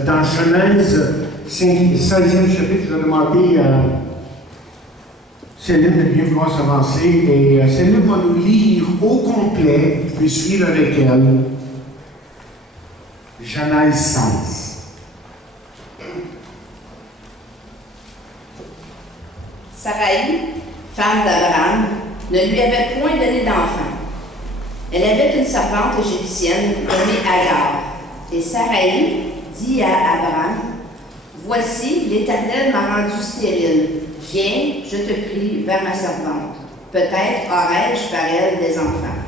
dans Genèse, 16e chapitre, je vais demander à Céline de bien vouloir s'avancer. Et Céline va nous lire au complet, vous pouvez suivre avec elle, Genèse 16. Saraï, femme d'Abraham, ne lui avait point donné d'enfant. Elle avait une servante égyptienne nommée Agar. Et Saraï dit à Abraham, « Voici, l'Éternel m'a rendu stérile. Viens, je te prie, vers ma servante. Peut-être aurai-je par elle des enfants. »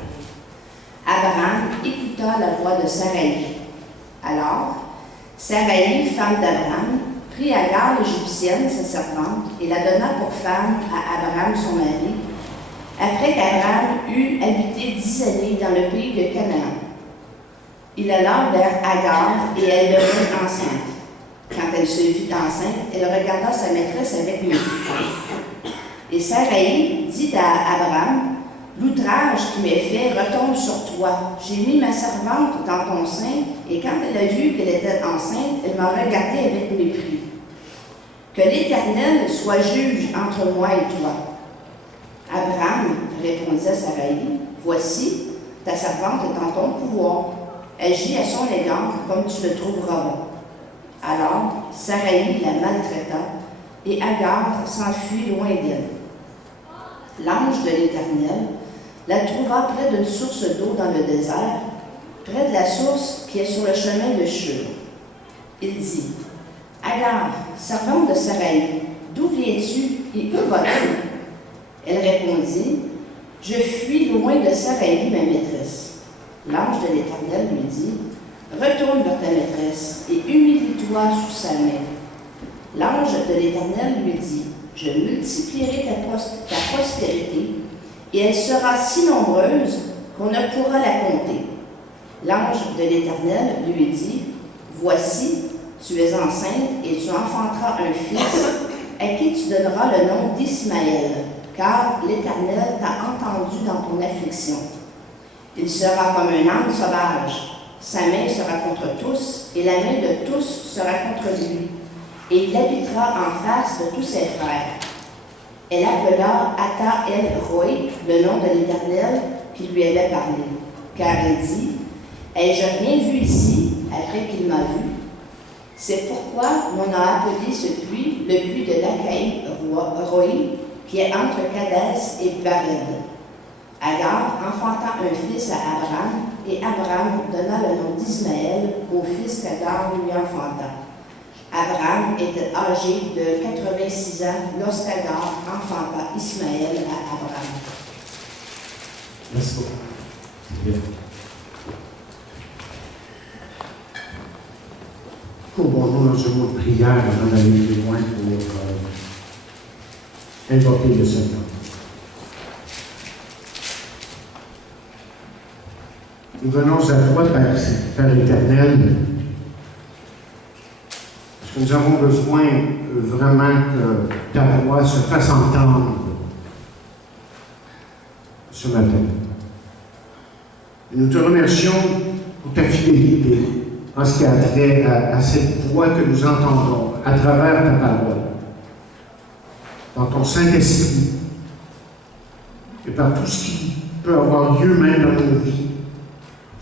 Abraham écouta la voix de Saraï. Alors, Saraï, femme d'Abraham, prit Agar l'Égyptienne, sa servante, et la donna pour femme à Abraham, son mari, après qu'Abraham eut habité 10 années dans le pays de Canaan. Il alla vers Agar et elle devint enceinte. Quand elle se vit enceinte, elle regarda sa maîtresse avec mépris. Et Saraï dit à Abraham, « L'outrage qui m'est fait retombe sur toi. J'ai mis ma servante dans ton sein, et quand elle a vu qu'elle était enceinte, elle m'a regardé avec mépris. Que l'Éternel soit juge entre moi et toi. » Abraham répondit à Saraï, « Voici, ta servante est en ton pouvoir. Agis à son égard comme tu le trouveras bon. » Alors Saraï la maltraita, et Agar s'enfuit loin d'elle. L'ange de l'Éternel la trouva près d'une source d'eau dans le désert, près de la source qui est sur le chemin de Shur. Il dit, « Agar, servante de Saraï, d'où viens-tu et où vas-tu? » Elle répondit, « Je fuis loin de Saraï, ma maîtresse. » L'ange de l'Éternel lui dit, « Retourne vers ta maîtresse et humilie-toi sous sa main. » L'ange de l'Éternel lui dit, « Je multiplierai ta postérité, et elle sera si nombreuse qu'on ne pourra la compter. » L'ange de l'Éternel lui dit, « Voici, tu es enceinte et tu enfanteras un fils à qui tu donneras le nom d'Ismaël, car l'Éternel t'a entendu dans ton affliction. Il sera comme un âne sauvage. Sa main sera contre tous, et la main de tous sera contre lui. Et il habitera en face de tous ses frères. » Elle appela Ata El-Roi, le nom de l'Éternel qui lui avait parlé, car elle dit, « Ai-je rien vu ici après qu'il m'a vu? C'est pourquoi l'on a appelé ce puits le puits de l'Akaï-Roi, qui est entre Kadès et Bared. » Agar enfanta un fils à Abraham, et Abraham donna le nom d'Ismaël au fils qu'Agar lui enfanta. Abraham était âgé de 86 ans lorsqu'Agar enfanta Ismaël à Abraham. Merci beaucoup. Courbons-nous dans un mot de prière avant d'aller plus loin pour invoquer le Seigneur. Nous venons à toi, Père éternel, parce que nous avons besoin vraiment que ta voix se fasse entendre ce matin. Et nous te remercions pour ta fidélité en ce qui a trait à cette voix que nous entendons à travers ta parole, dans ton Saint-Esprit, et par tout ce qui peut avoir lieu même dans nos vies.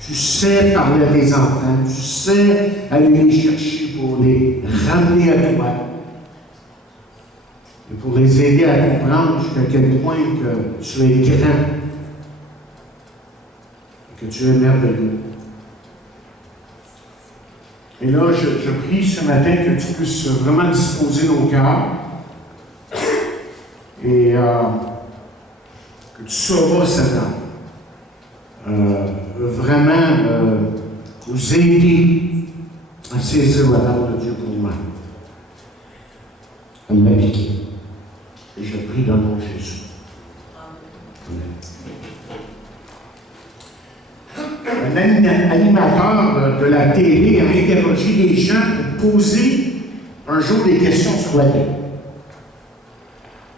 Tu sais parler à tes enfants, tu sais aller les chercher pour les ramener à toi et pour les aider à comprendre jusqu'à quel point que tu es grand et que tu es merveilleux. Et là, je prie ce matin que tu puisses vraiment disposer nos cœurs et que tu sauras Satan. Vraiment nous aider à saisir la parole de Dieu pour nous-mêmes, à l'appliquer. Et je prie dans le nom de Jésus. Amen. Un animateur de la télé a interrogé des gens pour poser un jour des questions sur la Bible.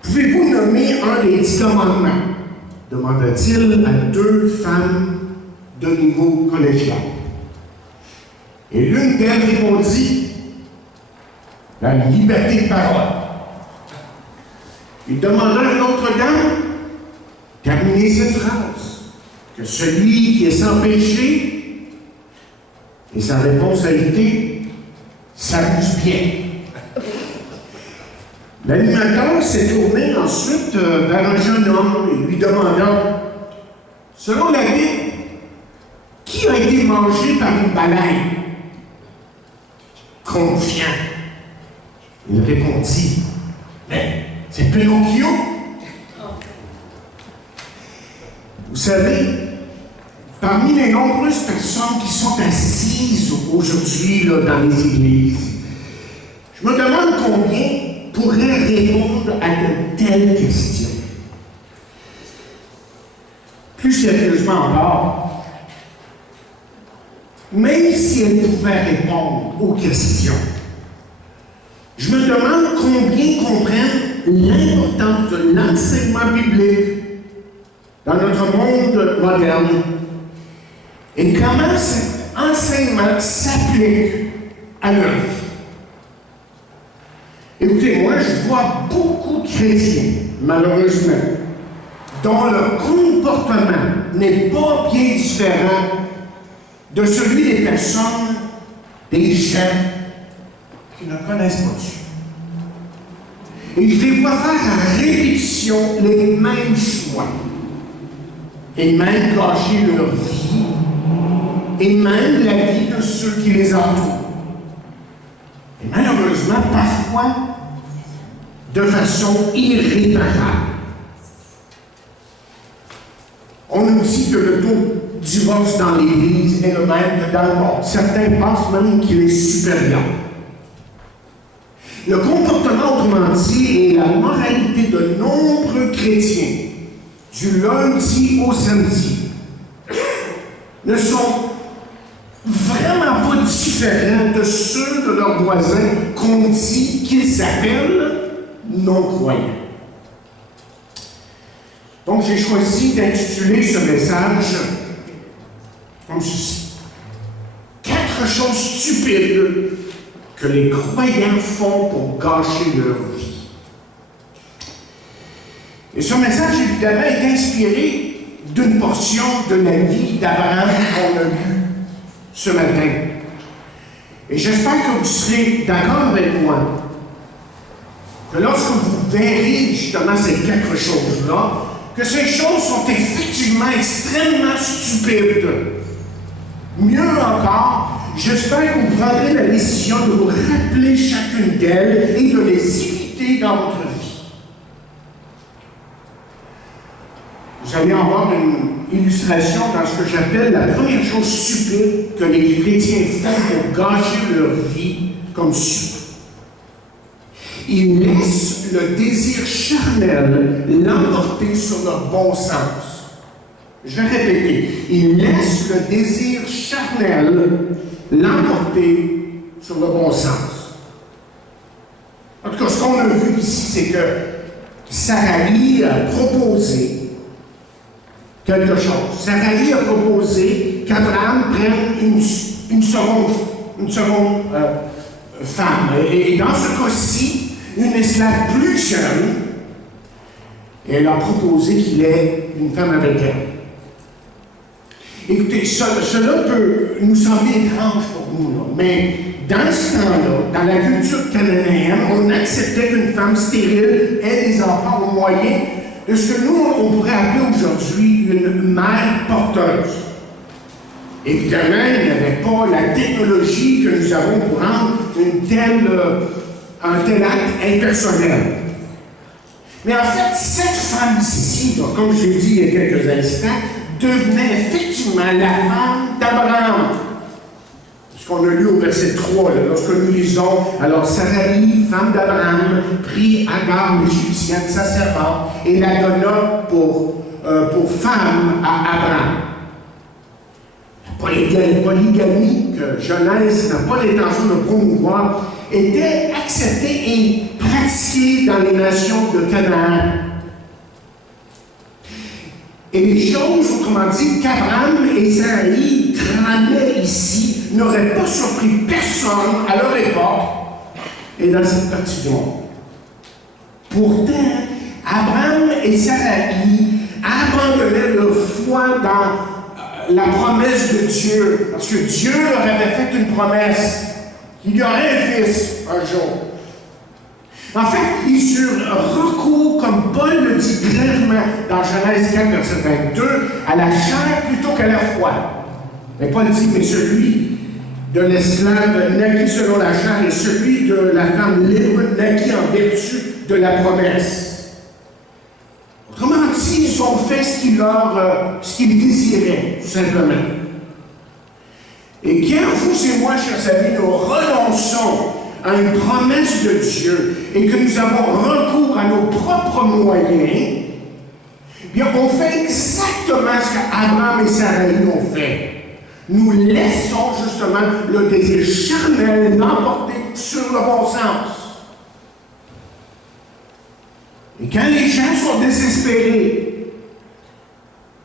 Pouvez-vous nommer un des 10 commandements? Demanda-t-il à 2 femmes de niveau collégial. Et l'une d'elles répondit, la liberté de parole. Il demanda à l'autre dame, terminer cette phrase, que celui qui est sans péché, et sa réponse a été, s'amuse bien. L'animateur s'est tourné ensuite vers un jeune homme et lui demanda, selon la Bible, qui a été mangé par une baleine? Confiant. Il répondit, mais c'est Pinocchio. Vous savez, parmi les nombreuses personnes qui sont assises aujourd'hui là, dans les églises, je me demande combien pourraient répondre à de telles questions. Plus sérieusement encore, même si elles pouvaient répondre aux questions, je me demande combien comprennent l'importance de l'enseignement biblique dans notre monde moderne et comment cet enseignement s'applique à leur vie. Écoutez, moi, je vois beaucoup de chrétiens, malheureusement, dont le comportement n'est pas bien différent de celui des personnes, des gens qui ne connaissent pas Dieu. Et je les vois faire à répétition les mêmes choix, et même gâcher leur vie, et même la vie de ceux qui les entourent. Et malheureusement, parfois, de façon irréparable. On nous dit que le taux de divorce dans l'Église est le même que dans le monde. Certains pensent même qu'il est supérieur. Le comportement, autrement dit, et la moralité de nombreux chrétiens, du lundi au samedi, ne sont vraiment pas différents de ceux de leurs voisins qu'on dit qu'ils s'appellent non-croyants. Donc, j'ai choisi d'intituler ce message comme ceci. 4 choses stupides que les croyants font pour gâcher leur vie. Et ce message, évidemment, est inspiré d'une portion de la vie d'Abraham qu'on a lue ce matin. Et j'espère que vous serez d'accord avec moi que lorsque vous verrez justement ces 4 choses-là, que ces choses sont effectivement extrêmement stupides. Mieux encore, j'espère que vous prendrez la décision de vous rappeler chacune d'elles et de les éviter dans votre vie. Vous allez avoir une illustration dans ce que j'appelle la première chose stupide que les chrétiens font pour gâcher leur vie comme suit. Ils laissent le désir charnel l'emporter sur leur bon sens. Je vais répéter. Ils laissent le désir charnel l'emporter sur le bon sens. En tout cas, ce qu'on a vu ici, c'est que Sarai a proposé quelque chose. Sarai a proposé qu'Abraham prenne une seconde femme. Et dans ce cas-ci, une esclave plus jeune, et elle a proposé qu'il ait une femme avec elle. Écoutez, cela peut nous sembler étrange pour nous, là, mais dans ce temps-là, dans la culture cananéenne, on acceptait qu'une femme stérile ait des enfants au moyen de ce que nous, on pourrait appeler aujourd'hui une mère porteuse. Évidemment, il n'y avait pas la technologie que nous avons pour rendre un tel acte impersonnel. Mais en fait, cette femme-ci, comme je l'ai dit il y a quelques instants, devenait effectivement la femme d'Abraham. Ce qu'on a lu au verset 3, là, lorsque nous lisons, alors Sarai, femme d'Abraham, prit Agar, l'Égyptienne, sa servante, et la donna pour femme à Abraham. La polygamie que Genèse n'a pas l'intention de promouvoir était acceptée et pratiquée dans les nations de Canaan. Et les choses, autrement dit, qu'Abraham et Sarai tramaient ici n'auraient pas surpris personne à leur époque et dans cette partie du monde. Pourtant, Abraham et Sarai abandonnaient leur foi dans la promesse de Dieu, parce que Dieu leur avait fait une promesse qu'il y aurait un fils un jour. En fait, ils eurent recours, comme Paul le dit clairement dans Genèse 4, verset 22, à la chair plutôt qu'à la foi. Mais Paul dit, mais celui de l'esclave naquit selon la chair et celui de la femme libre naquit en vertu de la promesse. Autrement dit, ils ont fait ce qu'ils désiraient, tout simplement. Et quand vous et moi, chers amis, nous renonçons à une promesse de Dieu et que nous avons recours à nos propres moyens, bien, on fait exactement ce qu'Abraham et Sarai ont fait. Nous laissons justement le désir charnel l'emporter sur le bon sens. Et quand les gens sont désespérés,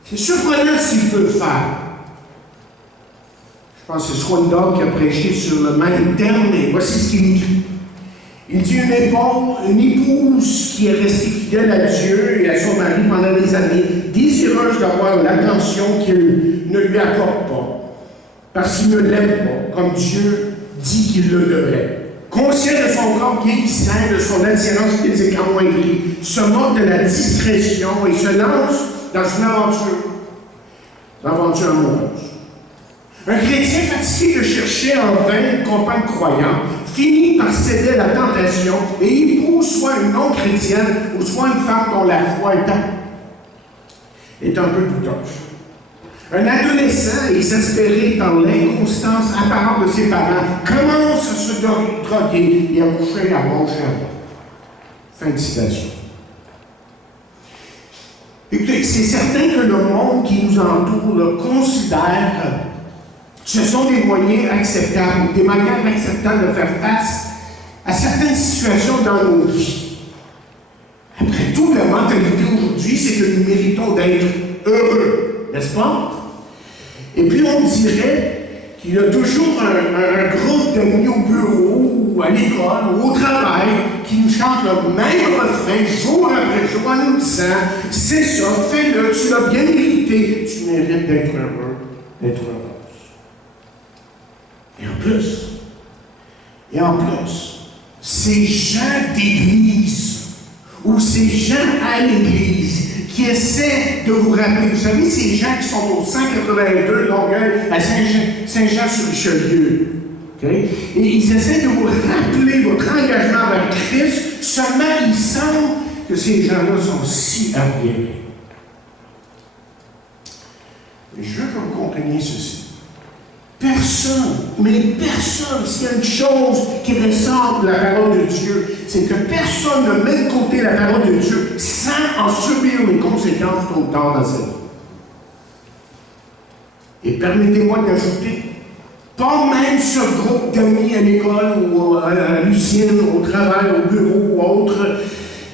c'est surprenant ce qu'ils peuvent faire. Je pense que c'est Swan Dog qui a prêché sur le même terme, et voici ce qu'il dit. Il dit une épouse qui est restée fidèle à Dieu et à son mari pendant des années, désireuse d'avoir l'attention qu'il ne lui accorde pas, parce qu'il ne l'aime pas, comme Dieu dit qu'il le devrait. Conscient de son corps vieillissant, de son attirance physique amoindrie, se moque de la discrétion et se lance dans une aventure amoureuse. Un chrétien fatigué de chercher en vain une compagne croyante finit par céder à la tentation et épouse soit une non-chrétienne ou soit une femme dont la foi est un peu douteuse. Un adolescent exaspéré par l'inconstance apparente de ses parents commence à se droguer et à coucher à bon charbon. Fin de citation. Écoutez, c'est certain que le monde qui nous entoure le considère ce sont des moyens acceptables, des manières acceptables de faire face à certaines situations dans nos vies. Après tout, la mentalité aujourd'hui, c'est que nous méritons d'être heureux, n'est-ce pas? Et puis on dirait qu'il y a toujours un groupe d'amis au bureau, ou à l'école, ou au travail, qui nous chante le même refrain jour après jour en nous disant « C'est ça, fais-le, tu l'as bien mérité, tu mérites d'être heureux, d'être heureuse. » Et en plus, ces gens d'église, ou ces gens à l'église, qui essaient de vous rappeler, vous savez, ces gens qui sont au 182 Longueuil à Saint-Jean-sur-Richelieu, okay? Et ils essaient de vous rappeler votre engagement vers Christ, seulement il semble que ces gens-là sont si arriérés. Mais je veux que vous compreniez ceci. Personne, mais personne, s'il y a une chose qui ressort de la parole de Dieu, c'est que personne ne met de côté la parole de Dieu sans en subir les conséquences tôt ou tard dans sa vie. Et permettez-moi d'ajouter, pas même ce groupe d'amis à l'école ou à l'usine, au travail, au bureau ou autre,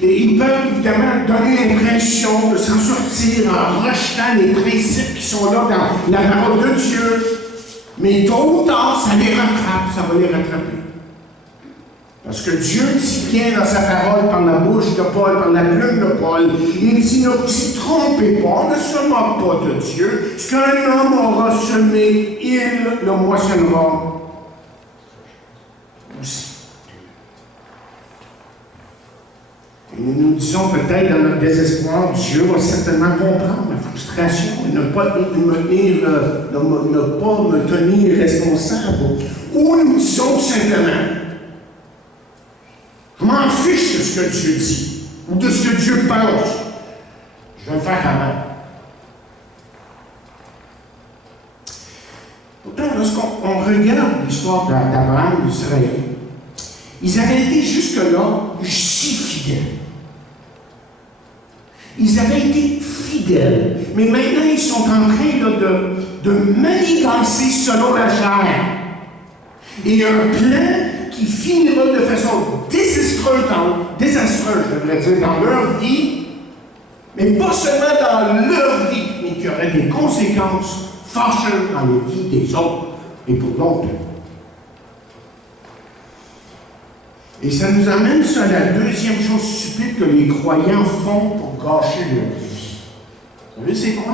et ils peuvent évidemment donner l'impression de s'en sortir en rejetant les principes qui sont là dans la parole de Dieu. Mais tôt ou tard, ça les rattrape, ça va les rattraper. Parce que Dieu dit bien dans sa parole, par la bouche de Paul, par la plume de Paul, il dit, ne vous y trompez pas, ne se moque pas de Dieu. Ce qu'un homme aura semé, il le moissonnera aussi. Et nous nous disons peut-être dans notre désespoir, Dieu va certainement comprendre ma frustration et ne pas me tenir responsable. Ou nous disons simplement, je m'en fiche de ce que Dieu dit, ou de ce que Dieu pense. Je vais le faire quand même. Pourtant, lorsqu'on regarde l'histoire d'Abraham et d'Israël, ils avaient été jusque-là si fidèles. Ils avaient été fidèles, mais maintenant ils sont en train là, de manigancer selon la chair. Et un plan qui finira de façon désastreuse, je devrais dire, dans leur vie, Mais pas seulement dans leur vie, mais qu'il y aurait des conséquences fâcheuses dans les vies des autres et pour longtemps. Et ça nous amène sur la deuxième chose stupide que les croyants font pour gâcher leur vie. Vous savez, c'est quoi?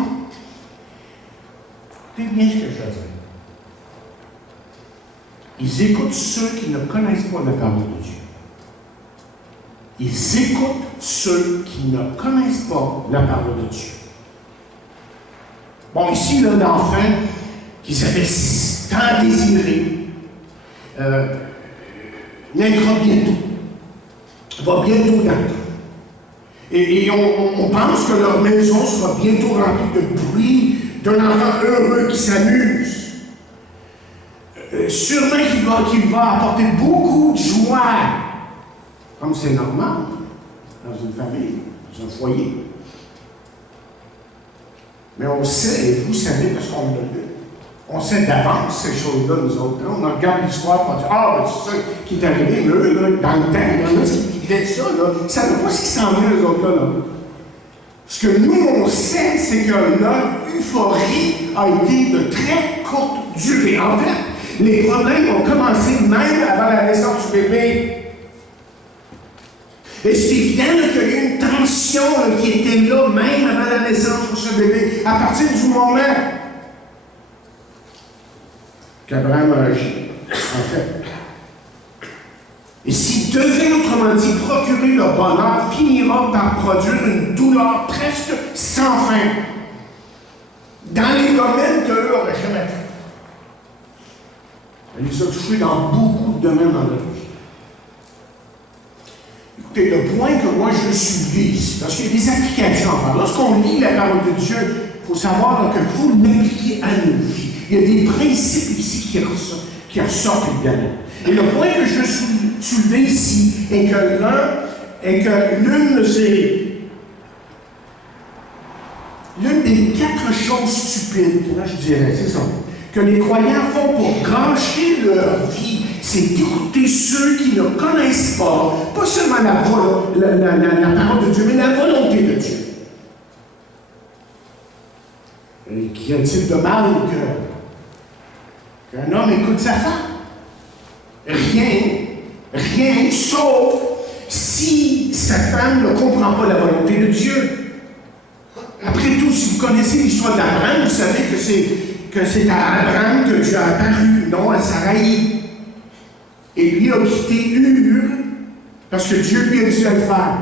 Écoutez bien ce que je veux dire. Ils écoutent ceux qui ne connaissent pas la parole de Dieu. Ils écoutent ceux qui ne connaissent pas la parole de Dieu. Bon, ici, là, l'enfant qu'ils avaient tant désiré naîtra bientôt. Va bientôt naître. Et on pense que leur maison sera bientôt remplie de bruit, d'un enfant heureux qui s'amuse. Sûrement qu'il va apporter beaucoup de joie, comme c'est normal, dans une famille, dans un foyer. Mais on sait, et vous savez, parce qu'on l'a lu, on sait d'avance ces choses-là, nous autres. On regarde l'histoire, on dit, ben, c'est ça qui est arrivé, mais eux, là, dans le temps, il y en a qui vivaient ça, là. Ils ne savaient pas ce qui s'en venait, eux autres, là. Ce que nous, on sait, c'est que leur euphorie a été de très courte durée. En fait, les problèmes ont commencé même avant la naissance du bébé. Et c'est évident qu'il y a eu une tension qui était là même avant la naissance de ce bébé, à partir du moment qu'Abraham a agi, en fait. Et s'il devait, autrement dit, procurer le bonheur, finira par produire une douleur presque sans fin dans les domaines qu'eux n'auraient jamais fait. Elle les a touchés dans beaucoup de domaines dans leur vie. Écoutez, le point que moi je veux soulever ici, parce qu'il y a des applications à faire. Lorsqu'on lit la parole de Dieu, il faut savoir que vous l'appliquez à nos vies. Il y a des principes ici qui ressortent évidemment. Et le point que je veux soulever ici est que l'une des 4 choses stupides, là je dirais, c'est ça, que les croyants font pour gâcher leur vie, c'est d'écouter ceux qui ne connaissent pas seulement la parole de Dieu, mais la volonté de Dieu. Et qu'y a-t-il de mal qu'un homme écoute sa femme? Rien, sauf si sa femme ne comprend pas la volonté de Dieu. Après tout, si vous connaissez l'histoire d'Abraham, vous savez que c'est à Abraham que Dieu a apparu, non à Saraï. Et lui a quitté Ur, parce que Dieu lui a dit de le faire.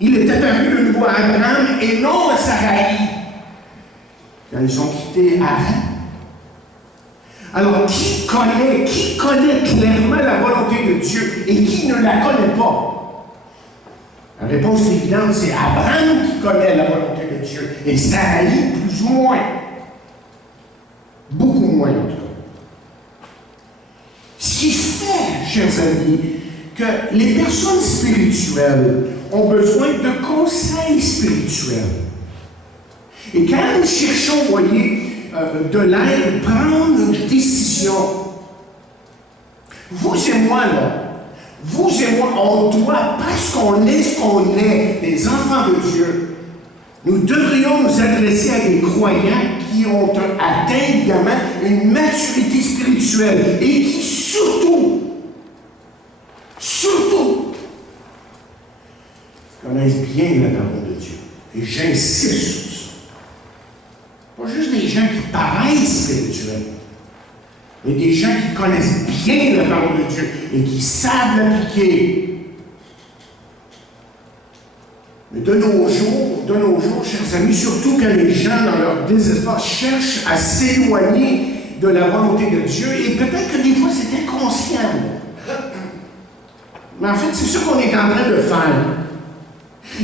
Il est apparu de nouveau à Abraham et non à Saraï. Quand ils ont quitté Haran. Alors, qui connaît clairement la volonté de Dieu et qui ne la connaît pas? La réponse évidente, c'est Abraham qui connaît la volonté de Dieu et Saraï plus ou moins. Beaucoup moins, en tout cas. Ce qui fait, chers amis, que les personnes spirituelles ont besoin de conseils spirituels. Et quand nous cherchons, vous voyez, de l'aide, prendre une décision, vous et moi, on doit, parce qu'on est ce qu'on est, des enfants de Dieu, nous devrions nous adresser à des croyants qui ont atteint, évidemment, une maturité spirituelle et qui, surtout, connaissent bien la parole de Dieu. Et j'insiste sur ça. Pas juste des gens qui paraissent spirituels, mais des gens qui connaissent bien la parole de Dieu et qui savent l'appliquer. Mais de nos jours, chers amis, surtout quand les gens, dans leur désespoir, cherchent à s'éloigner de la volonté de Dieu, et peut-être que des fois c'est inconscient. Mais en fait, c'est ce qu'on est en train de faire.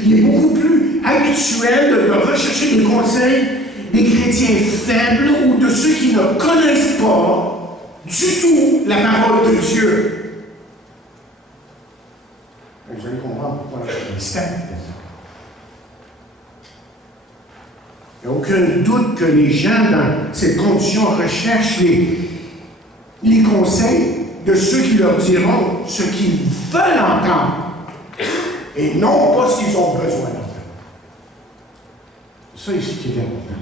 Il est beaucoup plus habituel de rechercher des conseils des chrétiens faibles ou de ceux qui ne connaissent pas du tout la parole de Dieu. Vous allez comprendre pourquoi je dis ça. Il n'y a aucun doute que les gens dans cette condition recherchent les conseils de ceux qui leur diront ce qu'ils veulent entendre et non pas ce qu'ils ont besoin d'entendre. Ça ici qui est important.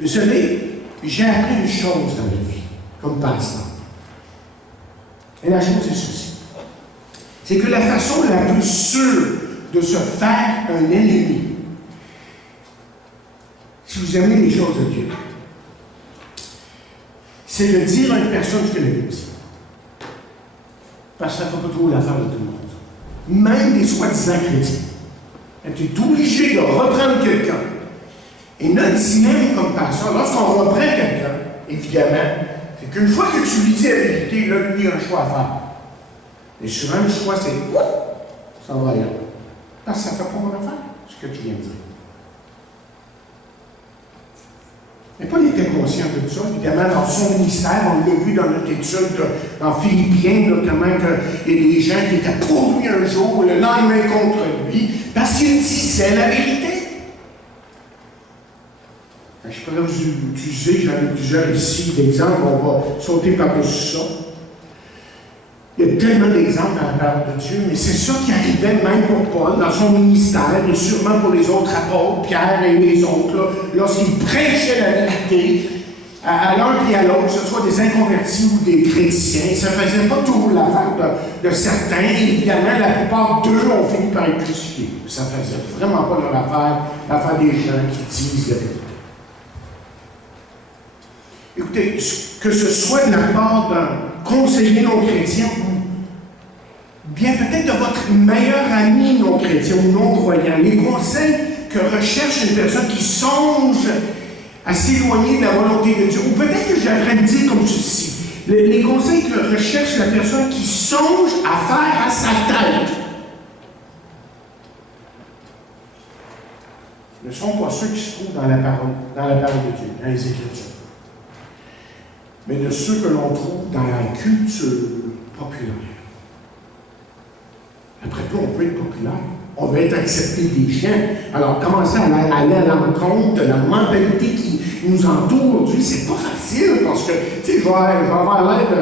Vous savez, j'ai appris une chose dans la vie, comme pasteur. Et la chose est ceci. C'est que la façon la plus sûre de se faire un ennemi, si vous aimez les choses de Dieu, c'est de dire à une personne ce qu'elle a dit. Parce que ça ne fait pas toujours l'affaire de tout le monde. Même des soi-disant chrétiens. Tu es obligé de reprendre quelqu'un. Et notre dilemme comme pasteur, lorsqu'on reprend quelqu'un, évidemment, c'est qu'une fois que tu lui dis la vérité, là, lui, il a un choix à faire. Et souvent, le choix, c'est ça va ailleurs. Parce que ça ne fait pas mon affaire, ce que tu viens de dire. Mais Paul était conscient de ça, évidemment, dans son ministère. On l'a vu dans notre étude en Philippiens, notamment qu'il y a des gens qui étaient pour lui un jour, le lendemain contre lui, parce qu'il disait la vérité. Je pourrais vous utiliser, j'en ai plusieurs ici, d'exemples, on va sauter par-dessus ça. Il y a tellement d'exemples dans la parole de Dieu, mais c'est ça qui arrivait même pour Paul, dans son ministère, et sûrement pour les autres apôtres, Pierre et les autres, là, lorsqu'ils prêchaient la vérité à l'un et à l'autre, que ce soit des inconvertis ou des chrétiens. Ça ne faisait pas toujours l'affaire de certains. Évidemment, la plupart d'eux ont fini par être crucifiés. Ça ne faisait vraiment pas leur affaire, l'affaire des gens qui disent la vérité. Écoutez, que ce soit de la part d'un conseiller non-chrétien ou bien peut-être de votre meilleur ami non-chrétien ou non-croyant, les conseils que recherche une personne qui songe à s'éloigner de la volonté de Dieu, ou peut-être que j'aimerais le dire comme ceci, les conseils que recherche la personne qui songe à faire à sa tête ne sont pas ceux qui se trouvent dans la parole de Dieu, dans les Écritures, mais de ceux que l'on trouve dans la culture populaire. Après tout, on peut être populaire. On veut être accepté des gens. Alors, commencer à aller à l'encontre de la mentalité qui nous entoure aujourd'hui, c'est pas facile parce que, tu sais, je vais avoir l'air de.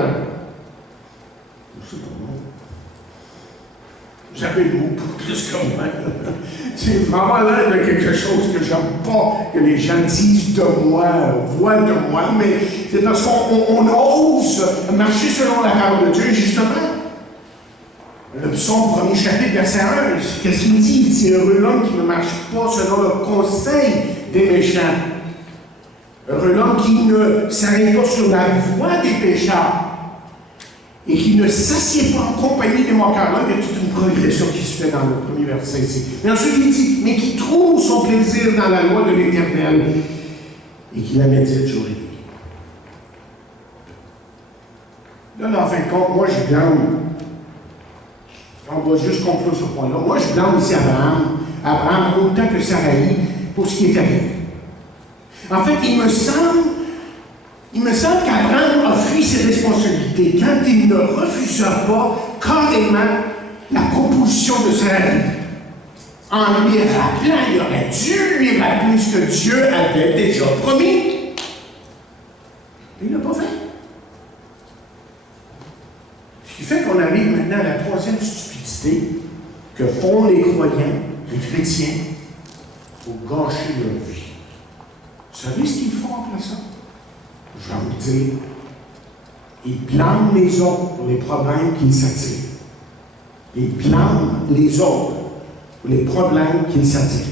Je sais pas, non. J'avais le mot pour plus comme moi. Je vais avoir l'air de quelque chose que j'aime pas que les gens disent de moi, voient de moi, mais c'est parce qu'on ose marcher selon la parole de Dieu, justement. Le psaume 1er chapitre, verset 1, qu'est-ce qu'il dit? Il dit, heureux l'homme qui ne marche pas selon le conseil des méchants. Heureux l'homme qui ne s'arrête pas sur la voie des pécheurs et qui ne s'assied pas en compagnie des moqueurs. Là, il y a toute une progression qui se fait dans le premier verset ici. Mais ensuite, il dit, mais qui trouve son plaisir dans la loi de l'Éternel et qui la médite jour et nuit. Là, en fin de compte, moi, je blâme. On va juste conclure ce point-là. Moi, je blâme ici Abraham autant que Saraï pour ce qui est arrivé. En fait, il me semble qu'Abraham a fui ses responsabilités quand il ne refusa pas carrément la proposition de Saraï. En lui rappelant, il aurait dû lui rappeler ce que Dieu avait déjà promis. Il ne l'a pas fait. Ce qui fait qu'on arrive maintenant à la troisième stupidité que font les croyants, les chrétiens, pour gâcher leur vie. Vous savez ce qu'ils font après ça? Je vais vous dire. Ils blâment les autres pour les problèmes qu'ils s'attirent. Ils blâment les autres pour les problèmes qu'ils s'attirent.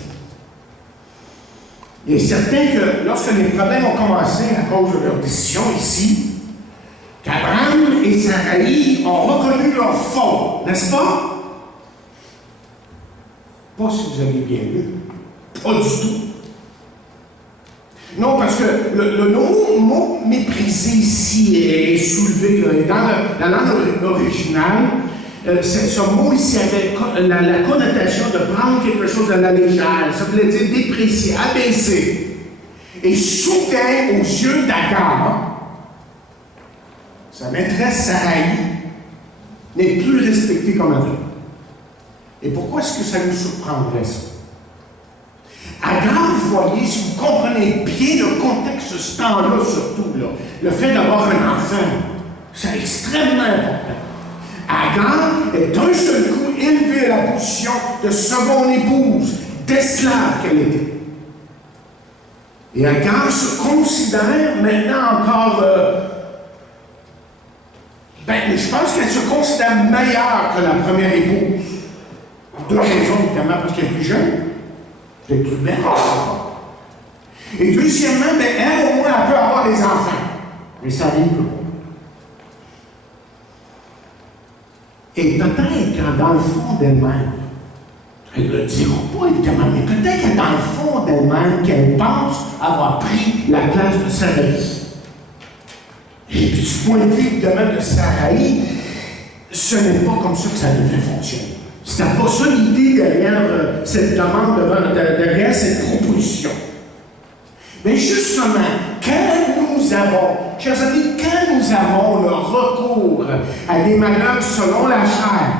Il est certain que lorsque les problèmes ont commencé à cause de leur décision ici, qu'Abraham et Saraï ont reconnu leur faute, n'est-ce pas? Pas si vous avez bien lu. Pas du tout. Non, parce que le mot méprisé ici est soulevé là, dans la langue originale. Ce mot ici avait la connotation de prendre quelque chose à la légère. Ça voulait dire déprécier, abaisser. Et soudain, aux yeux d'Agar, sa maîtresse Saraï n'est plus respectée comme avant. Et pourquoi est-ce que ça nous surprendrait, ça? Agar, vous voyez, si vous comprenez bien le contexte de ce temps-là, surtout, là, le fait d'avoir un enfant, c'est extrêmement important. Agar est d'un seul coup élevée à la position de seconde épouse, d'esclave qu'elle était. Et Agar se considère maintenant encore... je pense qu'elle se considère meilleure que la première épouse. Deux raisons, évidemment, parce qu'elle est plus jeune, peut-être plus belle. Et deuxièmement, elle, au moins, elle peut avoir des enfants. Mais ça arrive pas. Et peut-être que dans le fond d'elle-même, elle ne le dira pas évidemment, mais peut-être que dans le fond d'elle-même, qu'elle pense avoir pris la place de Saraï. Et puis du point de vue évidemment de Saraï, ce n'est pas comme ça que ça devait fonctionner. C'était pas ça l'idée derrière cette demande, derrière cette proposition. Mais justement, quand nous avons, chers amis, quand nous avons le recours à des malheurs selon la chair,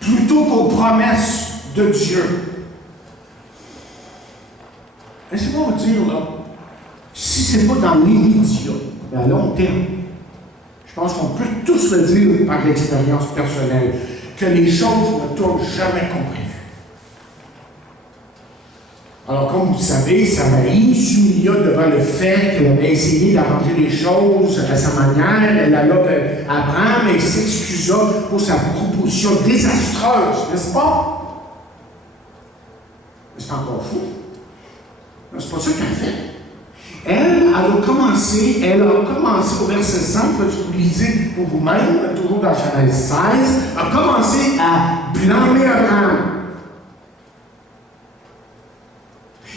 plutôt qu'aux promesses de Dieu, laissez-moi vous dire, là, si ce n'est pas dans l'immédiat, mais à long terme, je pense qu'on peut tous le dire par l'expérience personnelle, que les choses ne tournent jamais comme prévu. Alors, comme vous le savez, Samarie s'humilia devant le fait qu'elle avait essayé d'arranger les choses à sa manière. Elle alla vers Abraham et s'excusa pour sa proposition désastreuse, n'est-ce pas? Mais c'est encore fou. C'est pas ça qu'elle a fait. Elle a commencé au verset 5, que vous lisez pour vous-même, toujours dans Genèse 16, a commencé à blâmer Abraham.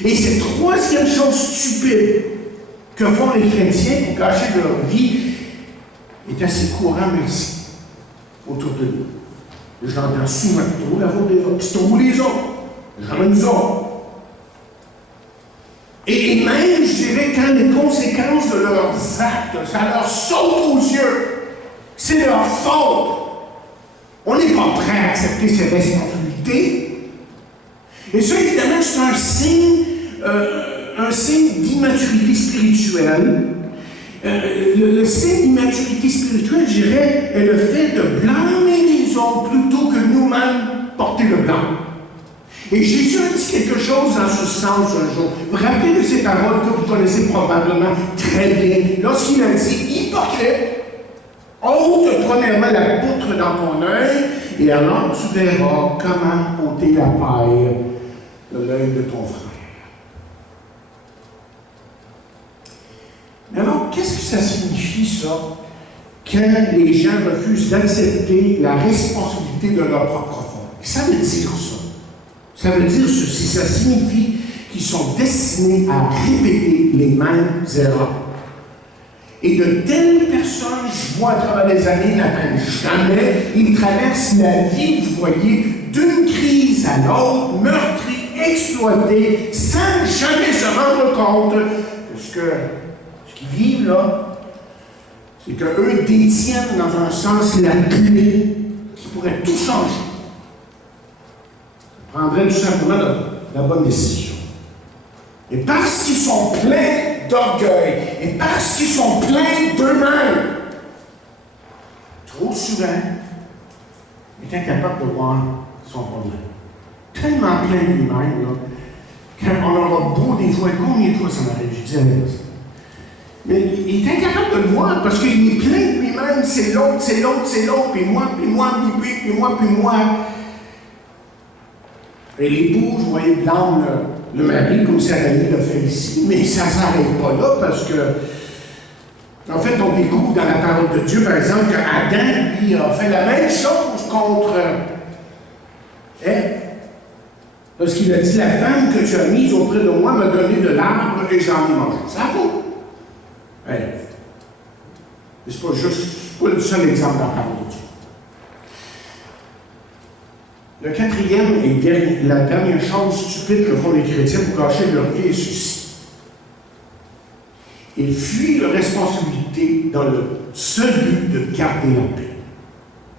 Et cette troisième chose stupide que font les chrétiens pour cacher leur vie est assez courant ici, autour de nous. Je l'entends souvent, c'est trop la faute des autres, c'est trop les autres, jamais nous autres. Et même, je dirais, quand les conséquences de leurs actes, ça leur saute aux yeux, c'est leur faute. On n'est pas prêt à accepter ces responsabilités. Et ça, évidemment, c'est un signe d'immaturité spirituelle. Le signe d'immaturité spirituelle, je dirais, est le fait de blâmer les autres plutôt que nous-mêmes porter le blâme. Et Jésus a dit quelque chose dans ce sens un jour. Vous vous rappelez de ces paroles que vous connaissez probablement très bien, lorsqu'il a dit « Hypocrite, ôte premièrement la poutre dans ton œil, et alors tu verras comment ôter la paille de l'œil de ton frère. » Mais alors, qu'est-ce que ça signifie, ça, quand les gens refusent d'accepter la responsabilité de leur propre faute? Ça veut dire ça. Ça veut dire ceci, ça signifie qu'ils sont destinés à répéter les mêmes erreurs. Et de telles personnes, je vois à travers les années, n'atteignent jamais. Ils traversent la vie, vous voyez, d'une crise à l'autre, meurtris, exploités, sans jamais se rendre compte que ce qu'ils vivent là, c'est qu'eux détiennent dans un sens la clé qui pourrait tout changer. Prendrait tout simplement la bonne décision. Et parce qu'ils sont pleins d'orgueil, et parce qu'ils sont pleins d'eux-mêmes, trop souvent, ils sont incapables de voir son problème. Tellement plein de lui-même, là, quand on aura beau des fois, combien de fois ça m'arrive, je dis avec ça. Mais il est incapable de le voir parce qu'il est plein de lui-même, c'est l'autre, c'est l'autre, c'est l'autre, puis moi, puis moi, puis moi, puis moi. Et l'épouse, vous voyez, blâme le mari, comme Saraï l'a fait ici, mais ça ne s'arrête pas là parce que, en fait, on découvre dans la parole de Dieu, par exemple, qu'Adam, lui, a fait la même chose contre elle. Parce qu'il a dit, la femme que tu as mise auprès de moi m'a donné de l'arbre et j'en ai mangé. Ça vaut. Ouais. C'est pas le seul exemple dans la parole de Dieu. Le quatrième et la dernière chose stupide que font les chrétiens pour cacher leur vie est ceci. Ils fuient leur responsabilité dans le seul but de garder la paix.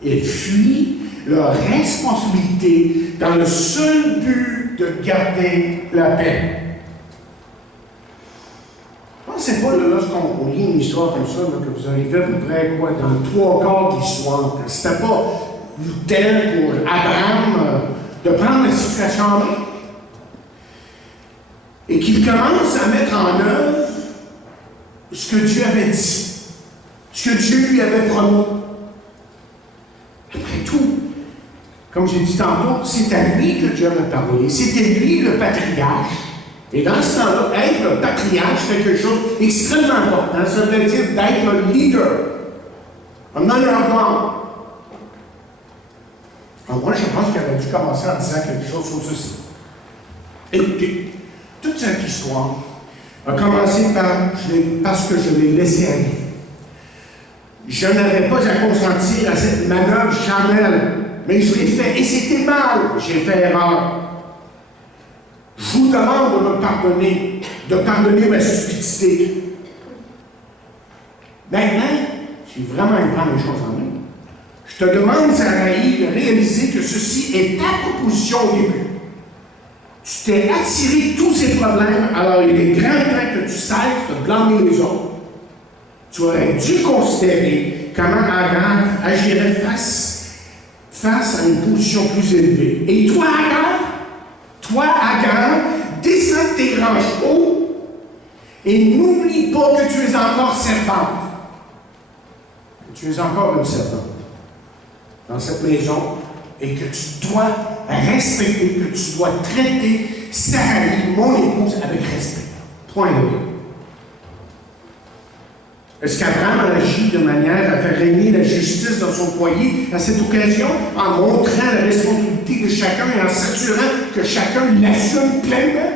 Ils fuient leur responsabilité dans le seul but de garder la paix. Pensez pas, lorsqu'on lit une histoire comme ça, là, que vous arrivez à peu près dans 3/4 de l'histoire. C'était pas tel pour Abraham de prendre la situation là. et qu'il commence à mettre en œuvre ce que Dieu avait dit, ce que Dieu lui avait promis. Après tout, comme j'ai dit tantôt, c'est à lui que Dieu avait parlé. C'était lui le patriarche. Et dans ce temps-là, être le patriarche, c'est quelque chose d'extrêmement important. Ça veut dire d'être le leader, un honneur. Alors moi, je pense qu'il aurait dû commencer en disant quelque chose comme ceci. Écoutez, toute cette histoire a commencé parce que je l'ai laissé aller. Je n'avais pas à consentir à cette manœuvre charnelle, mais je l'ai fait, et c'était mal. J'ai fait erreur. Je vous demande de pardonner ma stupidité. Maintenant, si vraiment il prend les choses en main, je te demande, Sarai, de réaliser que ceci est ta proposition au début. Tu t'es attiré tous ces problèmes, alors il est grand temps que tu cesses de blâmer les autres. Tu aurais dû considérer comment Agar agirait face à une position plus élevée. Et toi, Agar, descends tes branches haut et n'oublie pas que tu es encore servante. Que tu es encore une servante dans cette maison et que tu dois respecter, que tu dois traiter Sarai, mon épouse, avec respect. Point de vue. Est-ce qu'Abraham a agi de manière à faire régner la justice dans son foyer à cette occasion, en montrant la responsabilité de chacun et en s'assurant que chacun l'assume pleinement?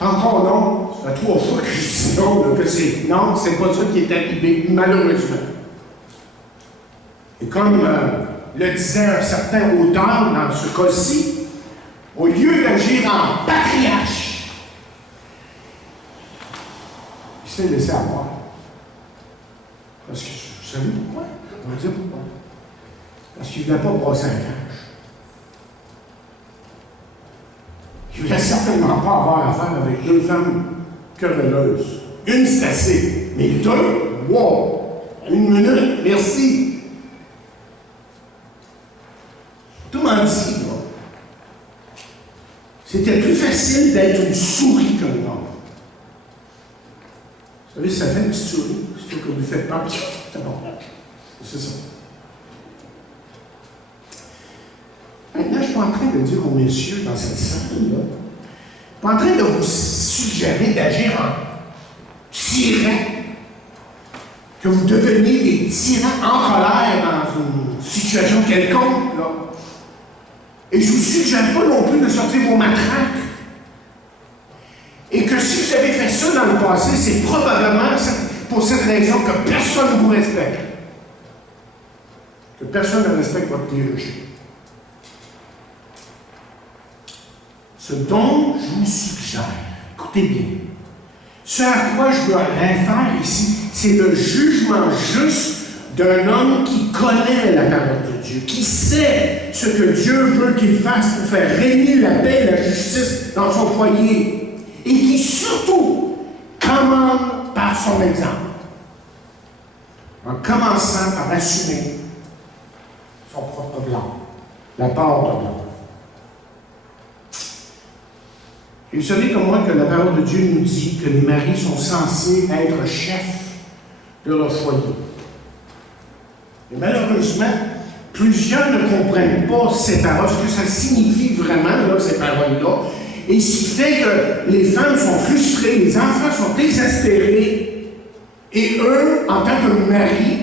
Encore non, ça fait 3 fois que je dis non, que c'est non, c'est pas ça qui est arrivé, malheureusement. Et comme le disait un certain auteur dans ce cas-ci, au lieu d'agir en patriarche, il s'est laissé avoir. Parce que, vous savez pourquoi? On va dire pourquoi. Parce qu'il ne voulait pas brasser un cage. Il ne voulait certainement pas avoir affaire avec 2 femmes querelleuses. Une, c'est assez. Mais 2, wow! 1 minute, merci. Tout le monde dit, là, c'était plus facile d'être une souris qu'un homme. Vous savez, ça fait une petite souris, c'est que vous ne faites pas, c'est bon. C'est ça. Maintenant, je ne suis pas en train de dire aux messieurs dans cette salle-là, je ne suis pas en train de vous suggérer d'agir en tyran, que vous deveniez des tyrans en colère dans une situation quelconque, là. Et je ne vous suggère pas non plus de sortir vos matraques. Et que si vous avez fait ça dans le passé, c'est probablement pour cette raison que personne ne vous respecte. Que personne ne respecte votre théologie. Ce dont je vous suggère, écoutez bien, ce à quoi je dois référer ici, c'est le jugement juste d'un homme qui connaît la parole de Dieu, qui sait ce que Dieu veut qu'il fasse pour faire régner la paix et la justice dans son foyer, et qui surtout commande par son exemple, en commençant par assumer son propre blanc, la part de blanc. Et vous savez comme moi que la parole de Dieu nous dit que les maris sont censés être chefs de leur foyer. Et malheureusement, plusieurs ne comprennent pas ces paroles, ce que ça signifie vraiment, là, ces paroles-là. Et ce qui fait que les femmes sont frustrées, les enfants sont exaspérés. Et eux, en tant que mari,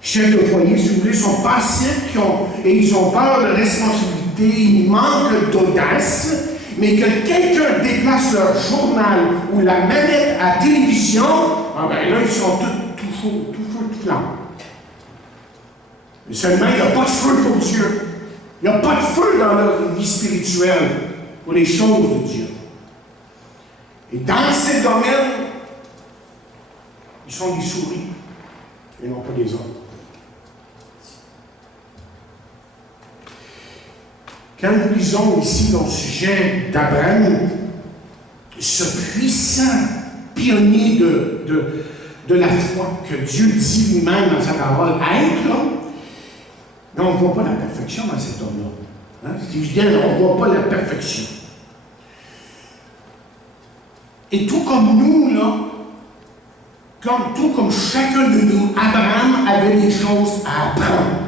chefs de foyer, si vous voulez, sont passifs et ils ont peur de responsabilité, ils manquent d'audace. Mais que quelqu'un déplace leur journal ou la manette à télévision, ah ben là, ils sont tout fou, tout flamme. Mais seulement, il n'y a pas de feu pour Dieu. Il n'y a pas de feu dans leur vie spirituelle pour les choses de Dieu. Et dans ces domaines, ils sont des souris et non pas des hommes. Quand nous lisons ici dans le sujet d'Abraham, ce puissant pionnier de la foi que Dieu dit lui-même dans sa parole être, là, mais on ne voit pas la perfection dans cet homme-là. Hein? C'est évident, on ne voit pas la perfection. Et tout comme nous, là, tout comme chacun de nous, Abraham avait des choses à apprendre.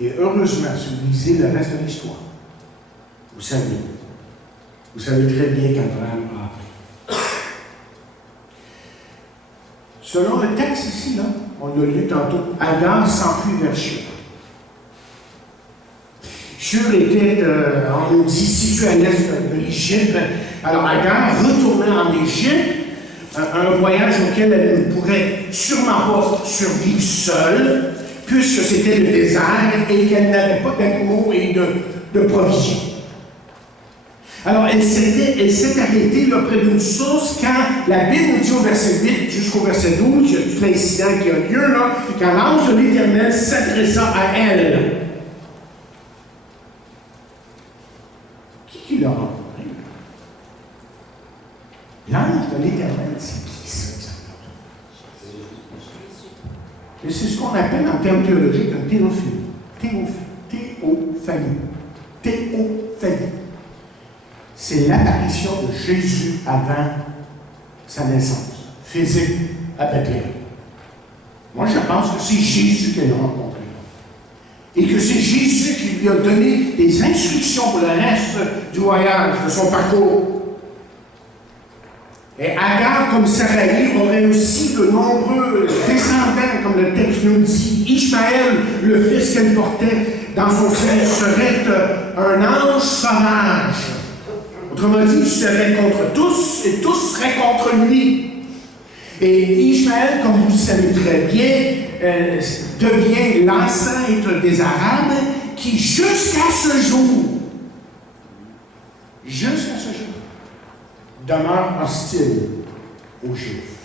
Et heureusement, si vous lisez le reste de l'histoire, vous savez très bien qu'Abraham a appris. Selon le texte ici, là, on l'a lu tantôt, Agar s'enfuit vers Shur. Shur était, on nous dit, situé à l'est de l'Égypte. Alors Agar retournait en Égypte, un voyage auquel elle ne pourrait sûrement pas survivre seule, puisque c'était le désert et qu'elle n'avait pas d'animaux et de provisions. Alors, elle s'est arrêtée là, près d'une source quand la Bible nous dit au verset 8 jusqu'au verset 12, il y a tout l'incident qui a lieu là, quand l'ange de l'Éternel s'adressa à elle. Qui l'a rencontré? L'ange de l'Éternel, c'est qui ça exactement? Et c'est ce qu'on appelle en termes théologiques un théophanie. Théophanie. C'est l'apparition de Jésus avant sa naissance physique à Bethléem. Moi, je pense que c'est Jésus qu'elle a rencontré. Et que c'est Jésus qui lui a donné des instructions pour le reste du voyage, de son parcours. Et Agar, comme Saraï, aurait aussi de nombreux descendants, comme le texte nous dit. Ishmaël, le fils qu'elle portait dans son sein, serait un ange sauvage. Autrement dit, il serait contre tous et tous seraient contre lui. Et Ishmaël, comme vous le savez très bien, devient l'ancêtre des Arabes qui, jusqu'à ce jour, demeure hostile aux Juifs.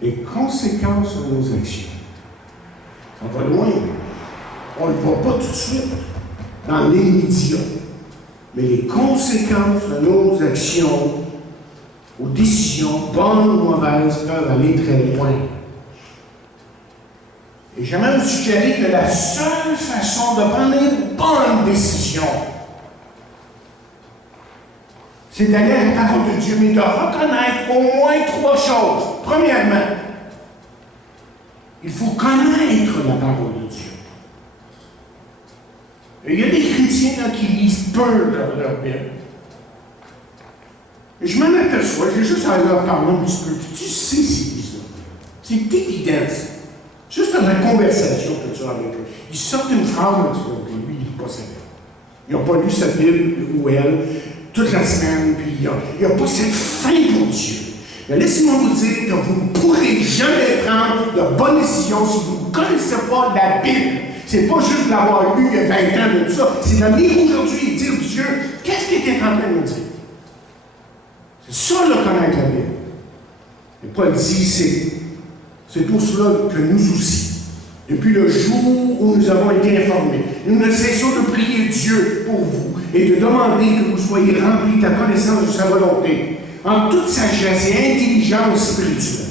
Les conséquences de nos actions, on va loin, on ne le voit pas tout de suite dans l'immédiat, mais les conséquences de nos actions, aux décisions, bonnes ou mauvaises, peuvent aller très loin. Et j'aimerais vous suggérer que la seule façon de prendre une bonne décision, c'est d'aller à la parole de Dieu, mais de reconnaître au moins 3 choses. Premièrement, il faut connaître la parole de Dieu. Et il y a des chrétiens là, qui lisent peu leur Bible. Et je m'en aperçois, j'ai juste à leur parler un petit peu, puis tu sais c'est ça. C'est évident. Juste dans la conversation que tu as avec eux. Ils sortent une phrase, et lui, il n'est pas sa Bible. Il n'a pas lu sa Bible ou elle toute la semaine, puis il n'a pas cette faim pour Dieu. Mais laissez-moi vous dire que vous ne pourrez jamais prendre de bonnes décisions si vous ne connaissez pas la Bible. C'est pas juste l'avoir lu il y a 20 ans de tout ça, c'est de lire aujourd'hui et dire Dieu, qu'est-ce qu'il était en train de me dire? C'est ça, le connaître la Bible. Et Paul dit, c'est pour cela que nous aussi, depuis le jour où nous avons été informés, nous ne cessons de prier Dieu pour vous et de demander que vous soyez remplis de la connaissance de sa volonté, en toute sagesse et intelligence spirituelle.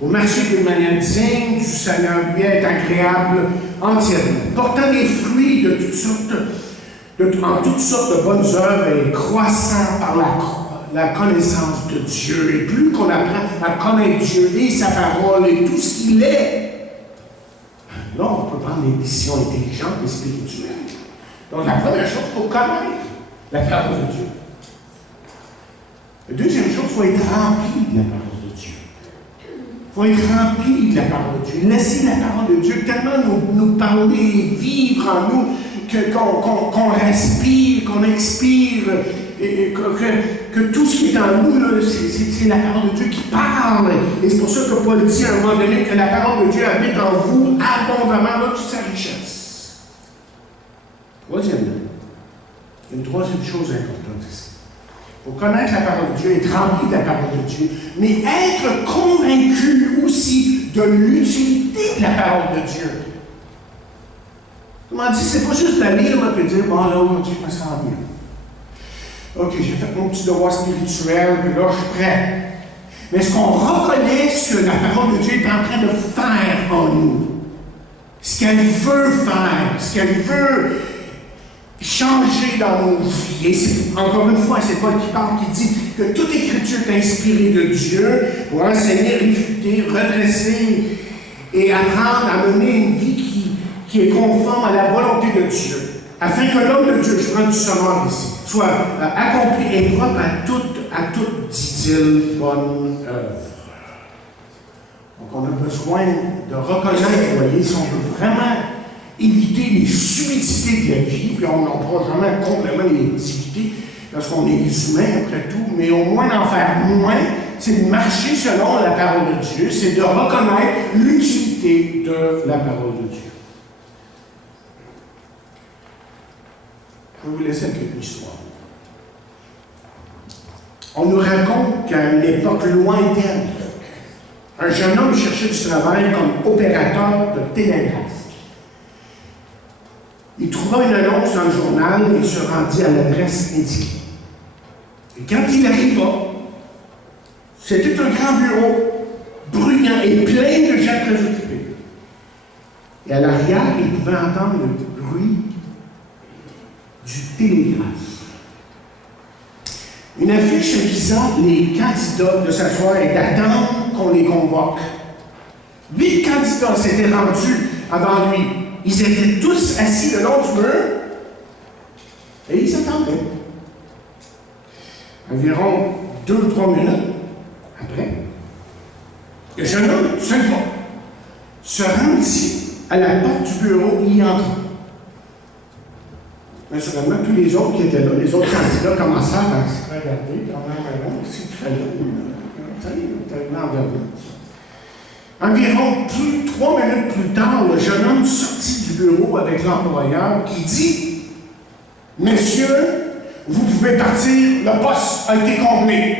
Vous marchez d'une manière digne du Seigneur, bien agréable entièrement, portant des fruits en toutes sortes de bonnes œuvres et croissant par la connaissance de Dieu. Et plus qu'on apprend à connaître Dieu et sa parole et tout ce qu'il est, là, on peut prendre des décisions intelligentes et spirituelles. Donc, la première chose, il faut connaître la parole de Dieu. La deuxième chose, il faut être rempli de la parole de Dieu. Il faut être rempli de la parole de Dieu. Laisser la parole de Dieu tellement nous parler, vivre en nous, qu'on respire, qu'on expire, et que tout ce qui est en nous, c'est la parole de Dieu qui parle. Et c'est pour ça que Paul dit à un moment donné que la parole de Dieu habite en vous abondamment dans toute sa richesse. Troisièmement, une troisième chose importante ici. Il faut connaître la parole de Dieu, être rempli de la parole de Dieu, mais être convaincu aussi de l'utilité de la parole de Dieu. Autrement dit, c'est pas juste la lire et dire, bon là, aujourd'hui, je me sens bien. OK, j'ai fait mon petit devoir spirituel, puis là, je suis prêt. Mais est-ce qu'on reconnaît ce que la parole de Dieu est en train de faire en nous? Ce qu'elle veut faire, ce qu'elle veut changer dans nos vies. Et encore une fois, c'est Paul qui parle, qui dit que toute écriture est inspirée de Dieu pour enseigner, réfuter, redresser et apprendre à mener une vie qui est conforme à la volonté de Dieu, afin que l'homme de Dieu, je prends du sommaire ici, soit accompli et propre à toute, dit-il, bonne œuvre. Donc on a besoin de reconnaître, vous voyez, si on veut vraiment éviter les subtilités de la vie, puis on n'en pourra jamais complètement les éviter, parce qu'on est des humains après tout, mais au moins d'en faire moins, c'est de marcher selon la parole de Dieu, c'est de reconnaître l'utilité de la parole de Dieu. Je vais vous laisser avec une histoire. On nous raconte qu'à une époque lointaine, un jeune homme cherchait du travail comme opérateur de télégraphe. Il trouva une annonce dans le journal et se rendit à l'adresse indiquée. Et quand il arriva, c'était un grand bureau, bruyant et plein de gens très occupés. Et à l'arrière, il pouvait entendre le bruit du télégraphe. Une affiche visant les candidats de s'asseoir et d'attendre qu'on les convoque. 8 candidats s'étaient rendus avant lui. Ils étaient tous assis le long du mur et ils attendaient. Environ 2 ou 3 minutes après, le jeune homme, seulement, se rendit à la porte du bureau et y entra. Naturellement, tous les autres qui étaient là, les autres candidats commencèrent à se regarder quand même, qu'est-ce qu'il fait là? Environ 3 minutes plus tard, le jeune homme sortit du bureau avec l'employeur qui dit « Messieurs, vous pouvez partir, le poste a été comblé. »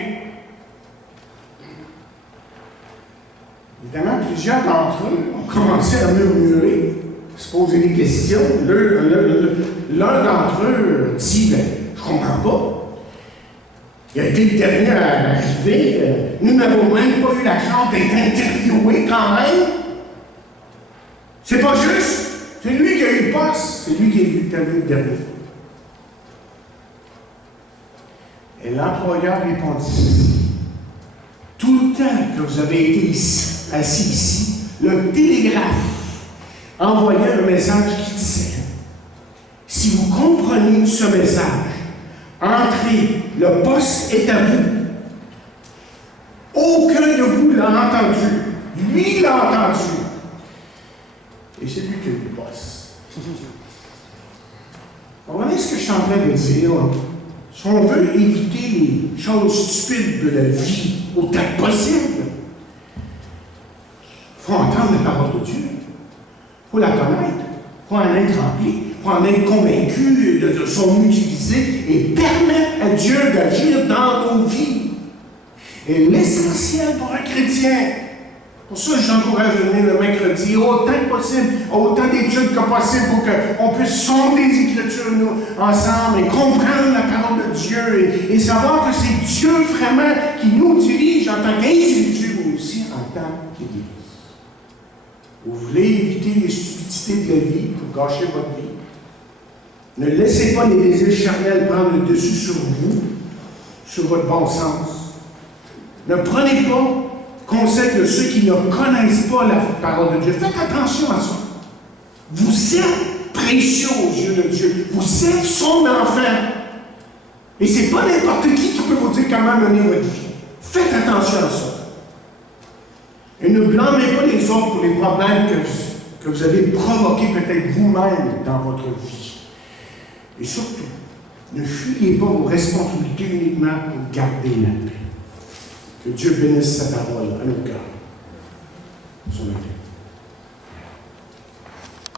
Évidemment, plusieurs d'entre eux ont commencé à murmurer, se poser des questions. L'un d'entre eux dit « Je ne comprends pas. Il a été le dernier à arriver. Nous n'avons même pas eu la chance d'être interviewés quand même. C'est pas juste. C'est lui qui a eu le poste. C'est lui qui a eu le dernier. » Et l'employeur répondit ceci. Tout le temps que vous avez été assis ici, le télégraphe envoyait un message qui disait « Si vous comprenez ce message, entrez, le poste est à vous. » Aucun de vous l'a entendu. Lui l'a entendu. Et c'est lui qui a eu le poste. Vous comprenez ce que je suis en train de dire? Si on veut éviter les choses stupides de la vie autant que possible, il faut entendre la parole de Dieu. Il faut la connaître. Il faut en être rempli. Il faut en être convaincu de son utilité et permettre à Dieu d'agir dans nos vies. Et l'essentiel pour un chrétien, pour ça j'encourage à venir le mercredi, autant que possible, autant d'études que possible pour qu'on puisse sonder les Écritures nous, ensemble et comprendre la parole de Dieu et savoir que c'est Dieu vraiment qui nous dirige en tant qu'individu, mais aussi en tant qu'Église. Vous voulez éviter les stupidités de la vie pour gâcher votre vie. Ne laissez pas les désirs charnels prendre le dessus sur vous, sur votre bon sens. Ne prenez pas conseil de ceux qui ne connaissent pas la parole de Dieu. Faites attention à ça. Vous êtes précieux aux yeux de Dieu. Vous êtes son enfant. Et ce n'est pas n'importe qui peut vous dire comment mener votre vie. Faites attention à ça. Et ne blâmez pas les autres pour les problèmes que vous avez provoqués peut-être vous-même dans votre vie. Et surtout, ne fuyez pas vos responsabilités uniquement pour garder la paix. Que Dieu bénisse sa parole à nos cœurs.